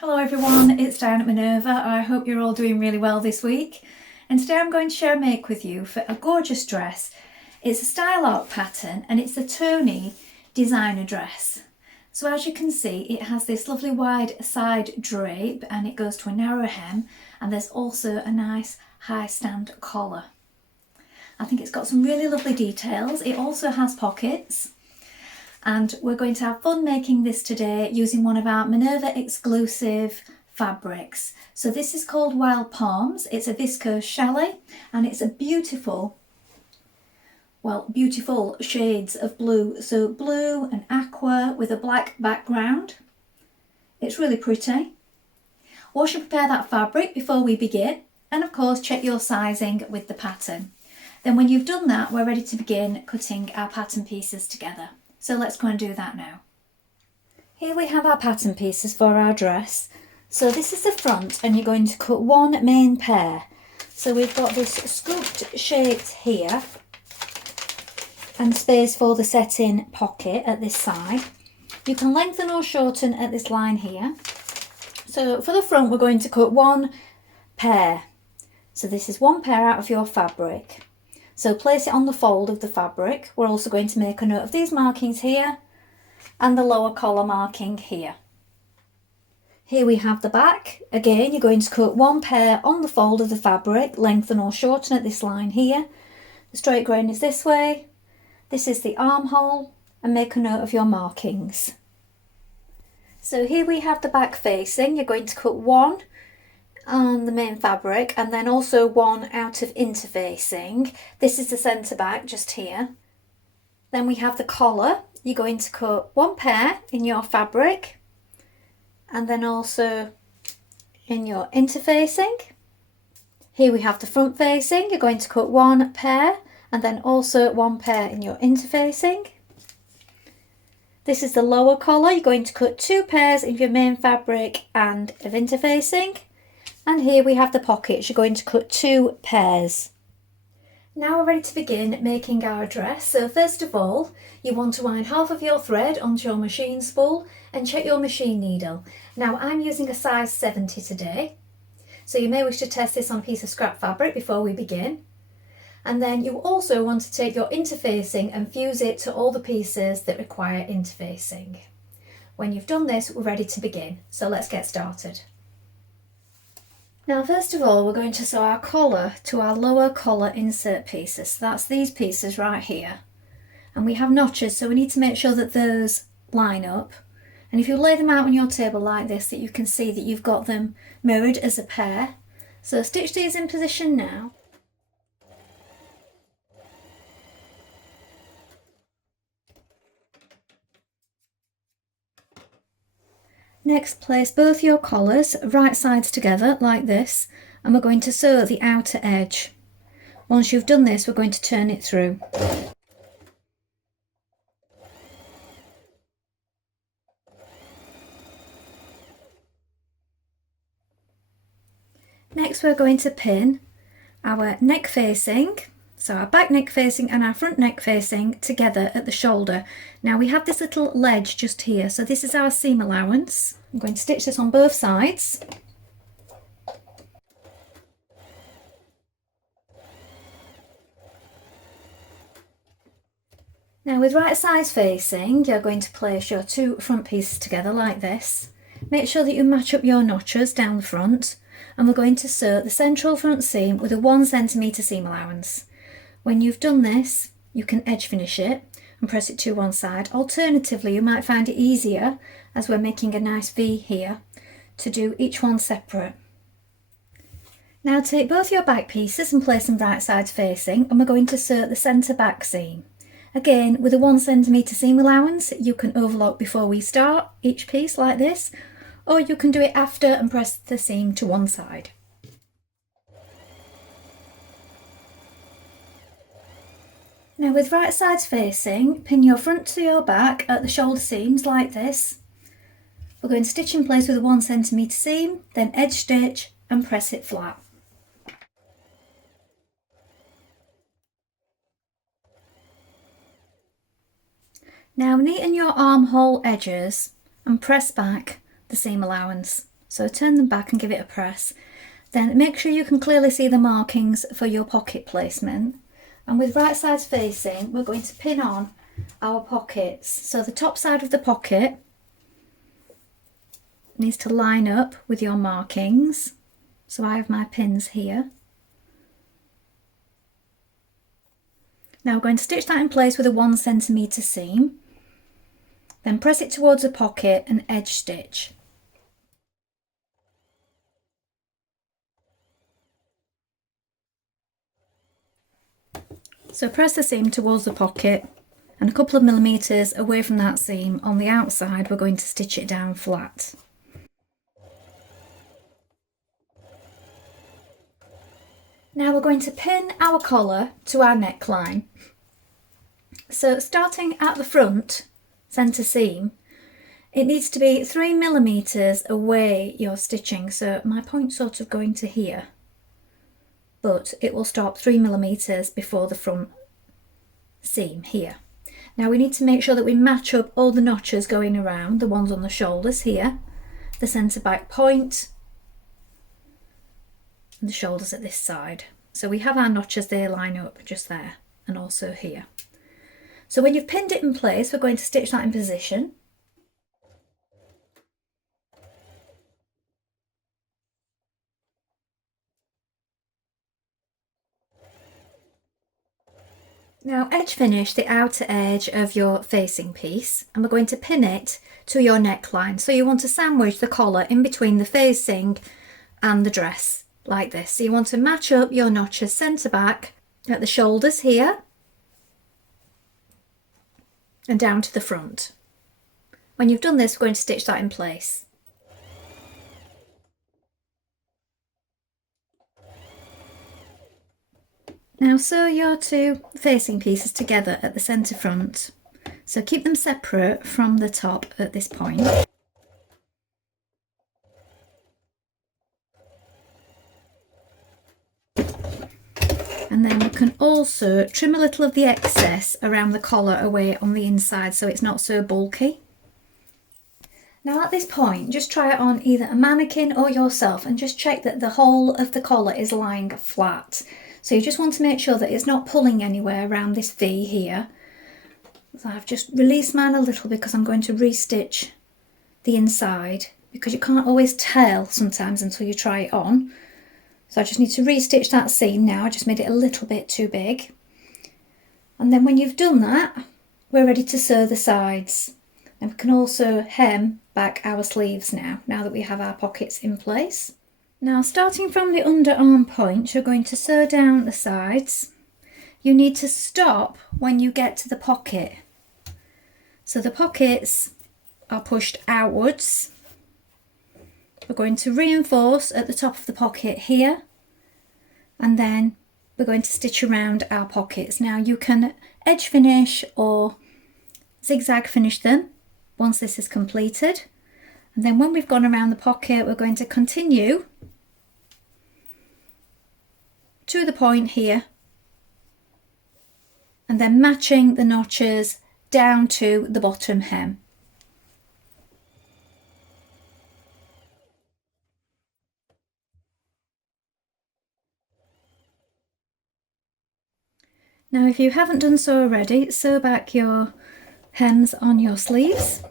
Hello everyone, it's Dianne at Minerva. I hope you're all doing really well this week. And today I'm going to share a make with you for a gorgeous dress. It's a style art pattern and it's a Toni designer dress. So as you can see, it has this lovely wide side drape and it goes to a narrow hem, and there's also a nice high stand collar. I think it's got some really lovely details. It also has pockets. And we're going to have fun making this today using one of our Minerva exclusive fabrics. So this is called Wild Palms. It's a viscose chalet and it's a beautiful shades of blue. So blue and aqua with a black background. It's really pretty. Wash and prepare that fabric before we begin, and of course check your sizing with the pattern. Then when you've done that, we're ready to begin cutting our pattern pieces together. So let's go and do that now. Here we have our pattern pieces for our dress. So this is the front and you're going to cut one main pair. So we've got this scooped shape here and space for the set-in pocket at this side. You can lengthen or shorten at this line here. So for the front we're going to cut one pair. So this is one pair out of your fabric. So place it on the fold of the fabric. We're also going to make a note of these markings here and the lower collar marking here. Here we have the back. Again, you're going to cut one pair on the fold of the fabric, lengthen or shorten at this line here. The straight grain is this way. This is the armhole, and make a note of your markings. So here we have the back facing. You're going to cut one on the main fabric and then also one out of interfacing. This is the centre back just here. Then we have the collar. You're going to cut one pair in your fabric and then also in your interfacing. Here we have the front facing. You're going to cut one pair and then also one pair in your interfacing. This is the lower collar. You're going to cut two pairs in your main fabric and of interfacing. And here we have the pockets. You're going to cut two pairs. Now we're ready to begin making our dress. So first of all, you want to wind half of your thread onto your machine spool and check your machine needle. Now I'm using a size 70 today, so you may wish to test this on a piece of scrap fabric before we begin. And then you also want to take your interfacing and fuse it to all the pieces that require interfacing. When you've done this, we're ready to begin. So let's get started. Now first of all, we're going to sew our collar to our lower collar insert pieces. So that's these pieces right here. And we have notches, so we need to make sure that those line up. And if you lay them out on your table like this, that you can see that you've got them mirrored as a pair. So stitch these in position now. Next, place both your collars right sides together like this, and we're going to sew the outer edge. Once you've done this, we're going to turn it through. Next, we're going to pin our neck facing, so our back neck facing and our front neck facing together at the shoulder. Now we have this little ledge just here, so this is our seam allowance. I'm going to stitch this on both sides. Now with right sides facing, you're going to place your two front pieces together like this. Make sure that you match up your notches down the front, and we're going to sew the central front seam with a 1 centimetre seam allowance. When you've done this, you can edge finish it and press it to one side. Alternatively, you might find it easier, as we're making a nice V here, to do each one separate. Now take both your back pieces and place them right sides facing, and we're going to sew the centre back seam. Again, with a 1 centimetre seam allowance, you can overlock before we start each piece like this, or you can do it after and press the seam to one side. Now with right sides facing, pin your front to your back at the shoulder seams like this. We're going to stitch in place with a 1 centimetre seam, then edge stitch and press it flat. Now neaten your armhole edges and press back the seam allowance So turn them back and give it a press. Then make sure you can clearly see the markings for your pocket placement. And with right sides facing, we're going to pin on our pockets. So the top side of the pocket needs to line up with your markings. So I have my pins here. Now we're going to stitch that in place with a 1 centimetre seam. Then press it towards the pocket and edge stitch. So press the seam towards the pocket, and a couple of millimetres away from that seam on the outside we're going to stitch it down flat. Now we're going to pin our collar to our neckline. So starting at the front centre seam, it needs to be 3 millimetres away you're stitching, so my point's sort of going to here, but it will stop 3 millimetres before the front seam here. Now we need to make sure that we match up all the notches going around, the ones on the shoulders here, the centre back point, and the shoulders at this side. So we have our notches, they line up just there and also here. So when you've pinned it in place, we're going to stitch that in position. Now edge finish the outer edge of your facing piece, and we're going to pin it to your neckline. So you want to sandwich the collar in between the facing and the dress like this. So you want to match up your notches centre back at the shoulders here and down to the front. When you've done this, we're going to stitch that in place. Now sew your two facing pieces together at the centre front. So keep them separate from the top at this point. And then we can also trim a little of the excess around the collar away on the inside so it's not so bulky. Now at this point, just try it on either a mannequin or yourself and just check that the whole of the collar is lying flat. So you just want to make sure that it's not pulling anywhere around this V here. So I've just released mine a little because I'm going to restitch the inside, because you can't always tell sometimes until you try it on. So I just need to restitch that seam now. I just made it a little bit too big. And then when you've done that, we're ready to sew the sides. And we can also hem back our sleeves now that we have our pockets in place. Now starting from the underarm point, you're going to sew down the sides. You need to stop when you get to the pocket. So the pockets are pushed outwards. We're going to reinforce at the top of the pocket here, and then we're going to stitch around our pockets. Now you can edge finish or zigzag finish them once this is completed, and then when we've gone around the pocket, we're going to continue to the point here and then matching the notches down to the bottom hem. Now if you haven't done so already, sew back your hems on your sleeves.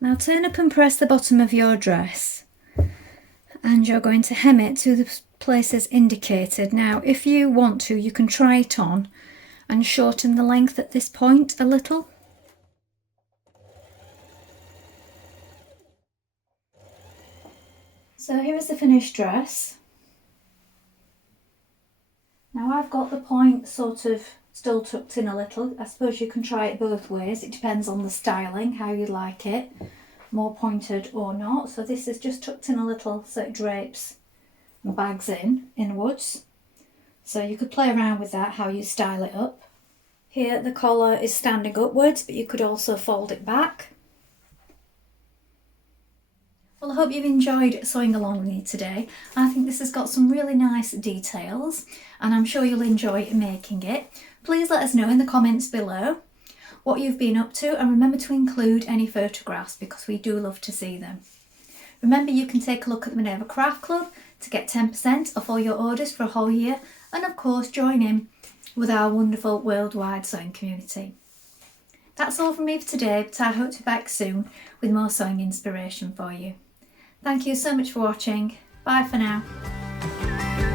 Now turn up and press the bottom of your dress, and you're going to hem it to the places indicated. Now if you want to, you can try it on and shorten the length at this point a little. So here is the finished dress. Now I've got the point sort of still tucked in a little. I suppose you can try it both ways. It depends on the styling, how you like it, more pointed or not. So this is just tucked in a little so it drapes and bags in inwards. So you could play around with that, how you style it up. Here the collar is standing upwards, but you could also fold it back. Well, I hope you've enjoyed sewing along with me today. I think this has got some really nice details and I'm sure you'll enjoy making it. Please let us know in the comments below what you've been up to, and remember to include any photographs because we do love to see them. Remember, you can take a look at the Minerva Craft Club to get 10% off all your orders for a whole year, and of course join in with our wonderful worldwide sewing community. That's all from me for today, but I hope to be back soon with more sewing inspiration for you. Thank you so much for watching. Bye for now.